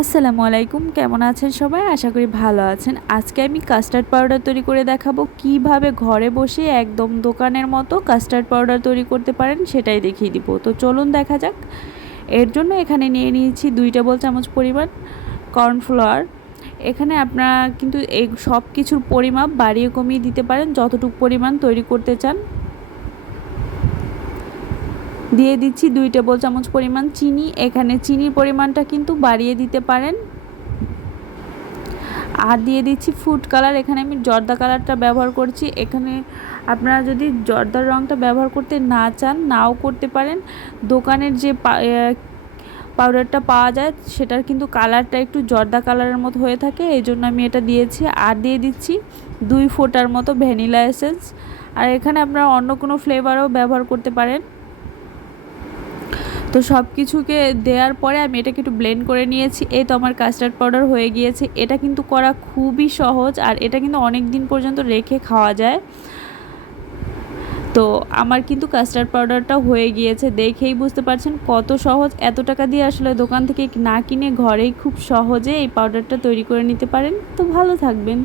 আসসালামু আলাইকুম, কেমন আছেন সবাই? আশা করি ভালো আছেন। আজকে আমি কাস্টার্ড পাউডার তৈরি করে দেখাবো কীভাবে ঘরে বসে একদম দোকানের মতো কাস্টার্ড পাউডার তৈরি করতে পারেন সেটাই দেখিয়ে দিব। তো চলুন দেখা যাক। এর জন্য এখানে নিয়ে নিয়েছি দুই টেবিল চামচ পরিমাণ কর্নফ্লাওয়ার এখানে আপনারা কিন্তু এই সব কিছুর পরিমাপ বাড়িয়ে কমিয়ে দিতে পারেন, যতটুকু পরিমাণ তৈরি করতে চান। দিয়ে দিচ্ছি দুই টেবিল চামচ পরিমাণ চিনি। এখানে চিনির পরিমাণটা কিন্তু বাড়িয়ে দিতে পারেন। আর দিয়ে দিচ্ছি ফুড কালার এখানে আমি জর্দা কালারটা ব্যবহার করছি। এখানে আপনারা যদি জর্দার রঙটা ব্যবহার করতে না চান, নাও করতে পারেন। দোকানের যে পাউডারটা পাওয়া যায়, সেটার কিন্তু কালারটা একটু জর্দা কালারের মতো হয়ে থাকে। এই জন্য আমি এটা দিয়েছি। আর দিয়ে দিচ্ছি দুই ফোটার মতো ভ্যানিলা এসেন্স। আর এখানে আপনারা অন্য কোনো ফ্লেভারও ব্যবহার করতে পারেন। তো সব কিছুকে দেওয়ার পরে আমি এটাকে একটু ব্লেন্ড করে নিয়েছি। এই তো আমার কাস্টার্ড পাউডার হয়ে গিয়েছে। এটা কিন্তু করা খুবই সহজ আর এটা কিন্তু অনেক দিন পর্যন্ত রেখে খাওয়া যায়। তো আমার কিন্তু কাস্টার্ড পাউডারটা হয়ে গিয়েছে। দেখেই বুঝতে পারছেন কত সহজ। এত টাকা দিয়ে আসলে দোকান থেকে না কিনে ঘরেই খুব সহজে এই পাউডারটা তৈরি করে নিতে পারেন। তো ভালো থাকবেন।